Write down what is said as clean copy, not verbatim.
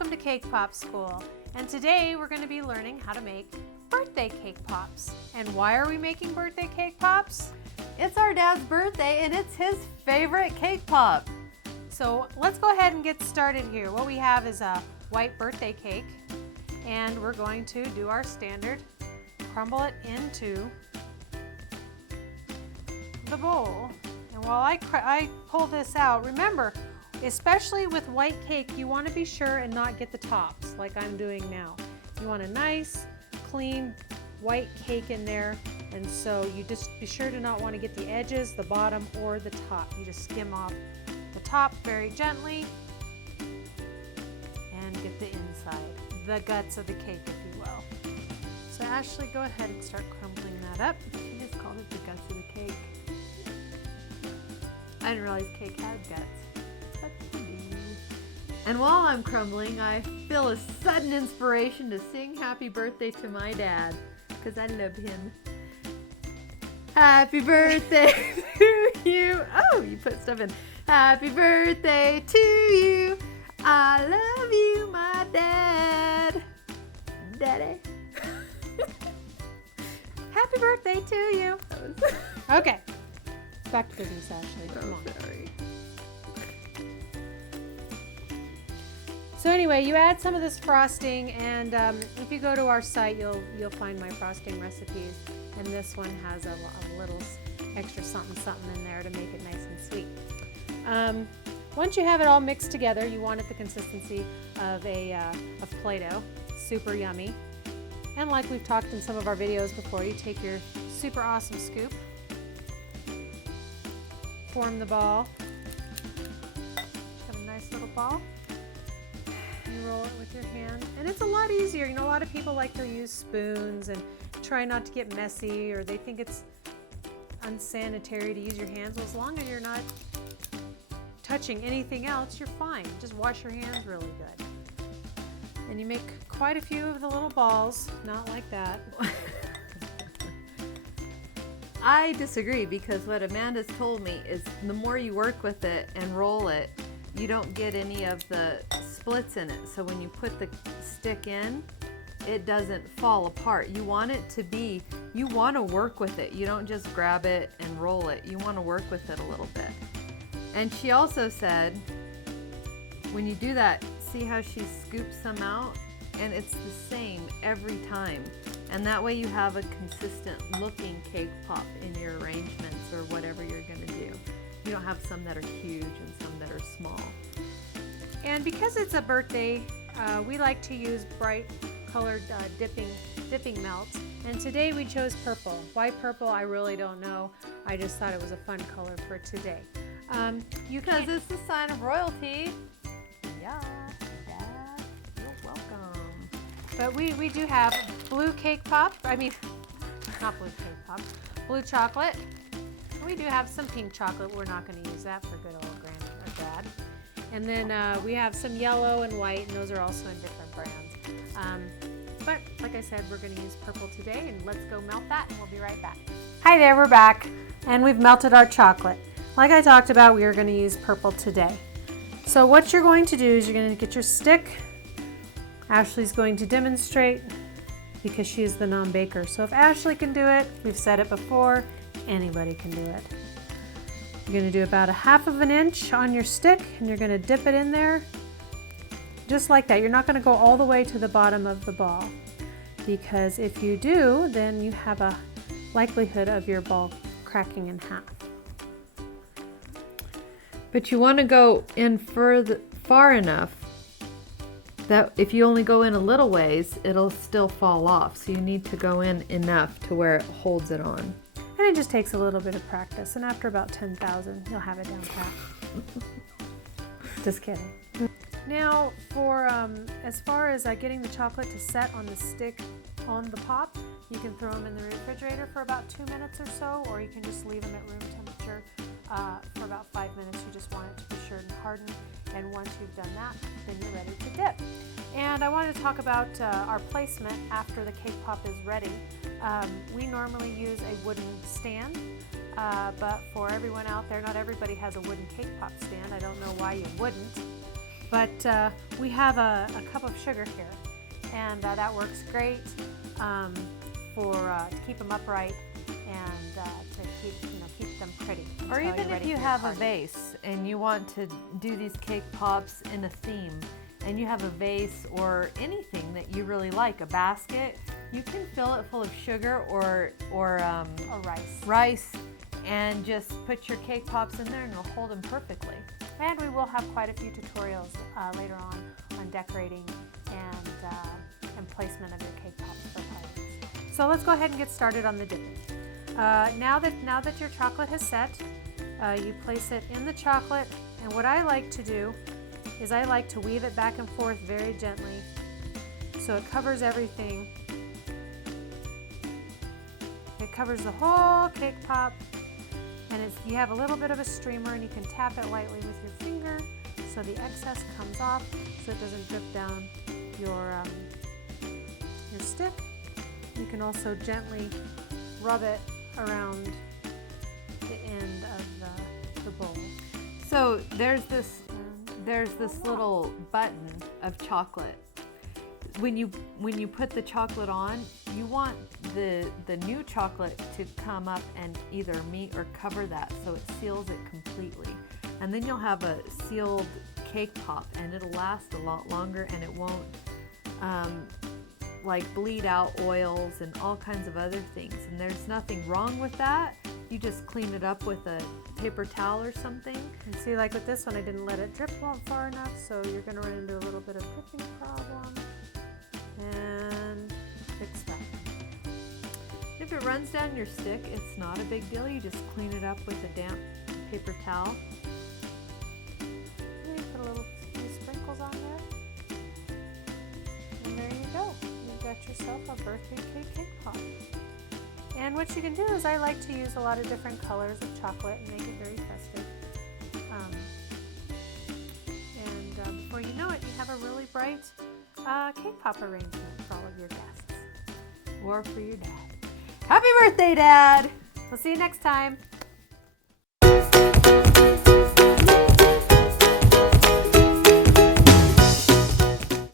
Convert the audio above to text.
welcome to Cake Pop School. And today we're going to be learning how to make birthday cake pops. And why are we making birthday cake pops? It's our dad's birthday and it's his favorite cake pop. So let's go ahead and get started here. What we have is a white birthday cake, and we're going to do our standard, crumble it into the bowl. And while I pull this out, remember, especially with white cake, you want to be sure and not get the tops like I'm doing now. You want a nice, clean, white cake in there, and so you just be sure to not want to get the edges, the bottom, or the top. You just skim off the top very gently and get the inside, the guts of the cake, if you will. So Ashley, go ahead and start crumbling that up. I just called it the guts of the cake. I didn't realize cake had guts. And while I'm crumbling, I feel a sudden inspiration to sing happy birthday to my dad, because I love him. Happy birthday to you. Oh, you put stuff in. Happy birthday to you. I love you, my dad. Daddy. Happy birthday to you. Okay. Back to business, Ashley. Come on. Sorry. So anyway, you add some of this frosting, and if you go to our site, you'll find my frosting recipes. And this one has a little extra something in there to make it nice and sweet. Once you have it all mixed together, you want it the consistency of of Play-Doh. Super yummy. And like we've talked in some of our videos before, you take your super awesome scoop, form the ball. Have a nice little ball. You roll it with your hand, and it's a lot easier. You know, a lot of people like to use spoons and try not to get messy, or they think it's unsanitary to use your hands. Well, as long as you're not touching anything else, you're fine. Just wash your hands really good. And you make quite a few of the little balls, not like that. I disagree, because what Amanda's told me is the more you work with it and roll it, you don't get any of the splits in it. So when you put the stick in, it doesn't fall apart. You want it to be, you want to work with it. You don't just grab it and roll it. You want to work with it a little bit. And she also said, when you do that, see how she scoops some out? And it's the same every time. And that way you have a consistent looking cake pop in your arrangements or whatever you're going to do. You don't have some that are huge and some that are small. And because it's a birthday, we like to use bright colored dipping melts. And today we chose purple. Why purple? I really don't know. I just thought it was a fun color for today. Because it's a sign of royalty. Yeah, Dad, you're welcome. But we do have blue cake pop. I mean, not blue cake pop. Blue chocolate. We do have some pink chocolate. We're not going to use that for good old Dad. And then we have some yellow and white, and those are also in different brands. But like I said, we're going to use purple today, and let's go melt that, and we'll be right back. Hi there, we're back, and we've melted our chocolate. Like I talked about, we are going to use purple today. So what you're going to do is you're going to get your stick. Ashley's going to demonstrate because she is the non-baker. So if Ashley can do it, we've said it before, anybody can do it. You're going to do about 1/2 inch on your stick, and you're going to dip it in there just like that. You're not going to go all the way to the bottom of the ball, because if you do, then you have a likelihood of your ball cracking in half. But you want to go in far enough that if you only go in a little ways, it'll still fall off. So you need to go in enough to where it holds it on. And it just takes a little bit of practice, and after about 10,000, you'll have it down pat. Just kidding. Now, for as far as getting the chocolate to set on the stick on the pop, you can throw them in the refrigerator for about 2 minutes or so, or you can just leave them at room temperature for about 5 minutes. You just want it to be sure and harden, and once you've done that, then you're ready to dip. And I wanted to talk about our placement after the cake pop is ready. We normally use a wooden stand, but for everyone out there, not everybody has a wooden cake pop stand. I don't know why you wouldn't. But we have a cup of sugar here, and that works great to keep them upright and to keep them pretty. Or until even you're if ready you for your have a party. vase and you want to do these cake pops in a theme, and you have a vase or anything that you really like, a basket, you can fill it full of sugar or rice, and just put your cake pops in there and it'll hold them perfectly. And we will have quite a few tutorials later on decorating and placement of your cake pops for parties. So let's go ahead and get started on the dipping. Now that your chocolate has set, you place it in the chocolate, and what I like to do is I like to weave it back and forth very gently so it covers everything. It covers the whole cake pop, and you have a little bit of a streamer, and you can tap it lightly with your finger so the excess comes off so it doesn't drip down your stick. You can also gently rub it around the end of the bowl. So there's this little button of chocolate. When you put the chocolate on, you want the new chocolate to come up and either meet or cover that so it seals it completely. And then you'll have a sealed cake pop, and it'll last a lot longer, and it won't like bleed out oils and all kinds of other things. And there's nothing wrong with that. You just clean it up with a paper towel or something. And see, like with this one, I didn't let it drip far enough, so you're going to run into a little bit of dripping problem. And fix that. If it runs down your stick, it's not a big deal. You just clean it up with a damp paper towel. And you put a few sprinkles on there. And there you go. You've got yourself a birthday cake pop. And what you can do is I like to use a lot of different colors of chocolate and make it very festive. And before you know it, you have a really bright cake pop arrangement for all of your guests. Or for your dad. Happy birthday, Dad! We'll see you next time.